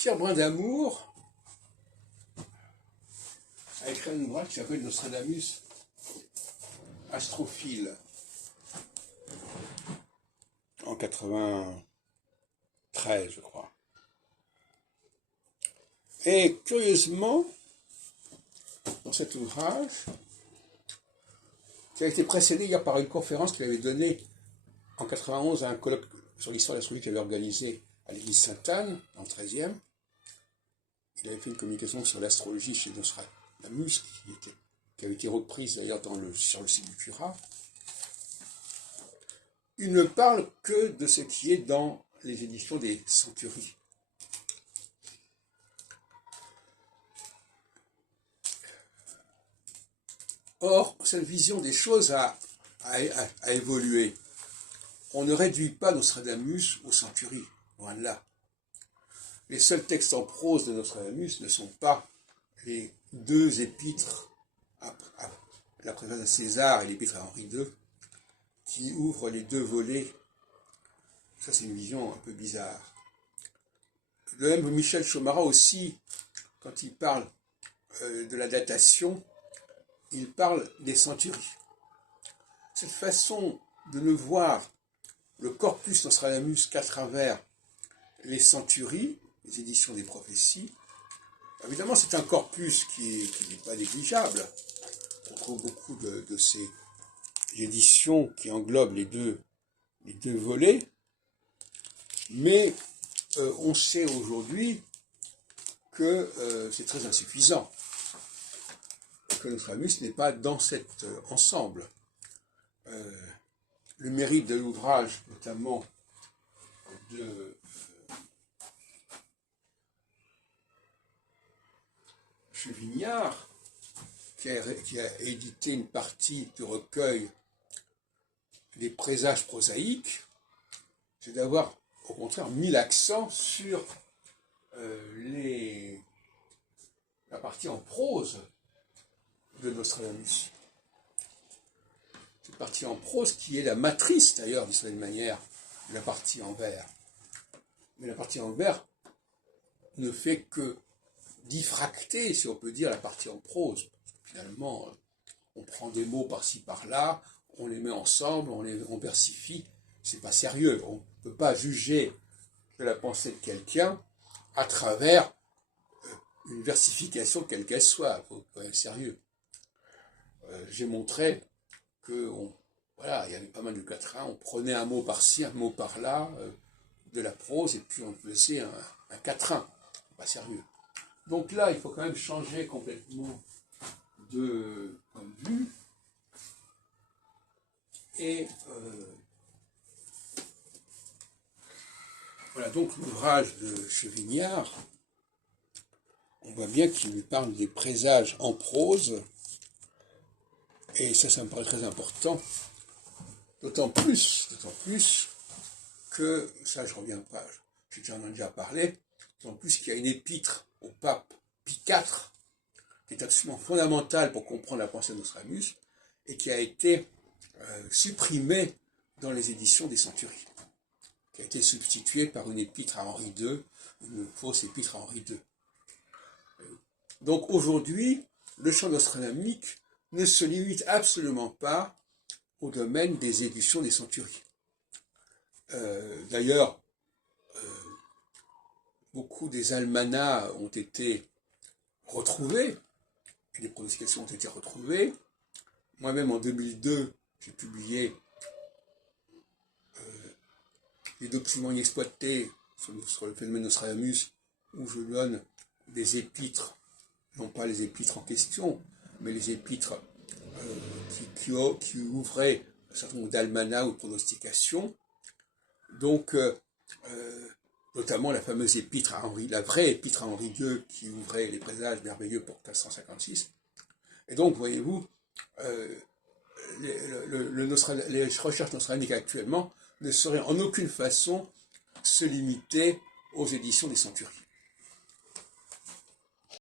Pierre Brindamour a écrit un ouvrage qui s'appelle Nostradamus Astrophile en 93, je crois. Et curieusement, dans cet ouvrage, qui a été précédé hier par une conférence qu'il avait donnée en 91 à un colloque sur l'histoire de l'astrologie qu'il avait organisé à l'église Sainte-Anne, dans le 13e. Il avait fait une communication sur l'astrologie chez Nostradamus, qui avait été reprise d'ailleurs sur le site du Curat. Il ne parle que de ce qui est dans les éditions des Centuries. Or, cette vision des choses a évolué. On ne réduit pas Nostradamus aux centuries, loin de là. Les seuls textes en prose de Nostradamus ne sont pas les deux épîtres à la présence de César et l'épître à Henri II, qui ouvrent les deux volets. Ça, c'est une vision un peu bizarre. De même, Michel Chomara aussi, quand il parle de la datation, il parle des centuries. Cette façon de ne voir le corpus Nostradamus qu'à travers les centuries, les éditions des prophéties, évidemment c'est un corpus qui n'est pas négligeable. On trouve beaucoup de ces éditions qui englobent les deux volets, mais on sait aujourd'hui que c'est très insuffisant, que Nostradamus n'est pas dans cet ensemble. Le mérite de l'ouvrage, notamment de Chevignard, qui a édité une partie du recueil des présages prosaïques, c'est d'avoir au contraire mis l'accent sur la partie en prose de Nostradamus. Cette partie en prose qui est la matrice d'ailleurs d'une certaine manière de la partie en vers. Mais la partie en vers ne fait que diffracter, si on peut dire, la partie en prose. Finalement, on prend des mots par-ci par-là, on les met ensemble, on versifie. C'est pas sérieux. On ne peut pas juger de la pensée de quelqu'un à travers une versification quelle qu'elle soit. Il faut être sérieux. J'ai montré que voilà, il y avait pas mal de quatrains, on prenait un mot par-ci, un mot par-là, de la prose, et puis on faisait un quatrain. Pas sérieux. Donc là, il faut quand même changer complètement de point de vue. Et voilà, donc l'ouvrage de Chevignard, on voit bien qu'il lui parle des présages en prose, et ça me paraît très important, d'autant plus que, ça je reviens pas, j'en ai déjà parlé, d'autant plus qu'il y a une épître au pape Pie IV, qui est absolument fondamentale pour comprendre la pensée de Nostradamus, et qui a été supprimée dans les éditions des Centuries, qui a été substituée par une épître à Henri II, une fausse épître à Henri II. Donc aujourd'hui, le champ nostradamique ne se limite absolument pas au domaine des éditions des Centuries. D'ailleurs, beaucoup des almanachs ont été retrouvés, et des pronostications ont été retrouvées. Moi-même, en 2002, j'ai publié les documents inexploités sur le phénomène Nostradamus, où je donne des épîtres, non pas les épîtres en question, mais les épîtres qui ouvraient un certain nombre d'almanachs ou de pronostications. Donc, notamment la fameuse épître à Henri, la vraie épître à Henri II qui ouvrait les présages merveilleux pour 1556. Et donc, voyez-vous, les recherches nostradamiques actuellement ne sauraient en aucune façon se limiter aux éditions des Centuries.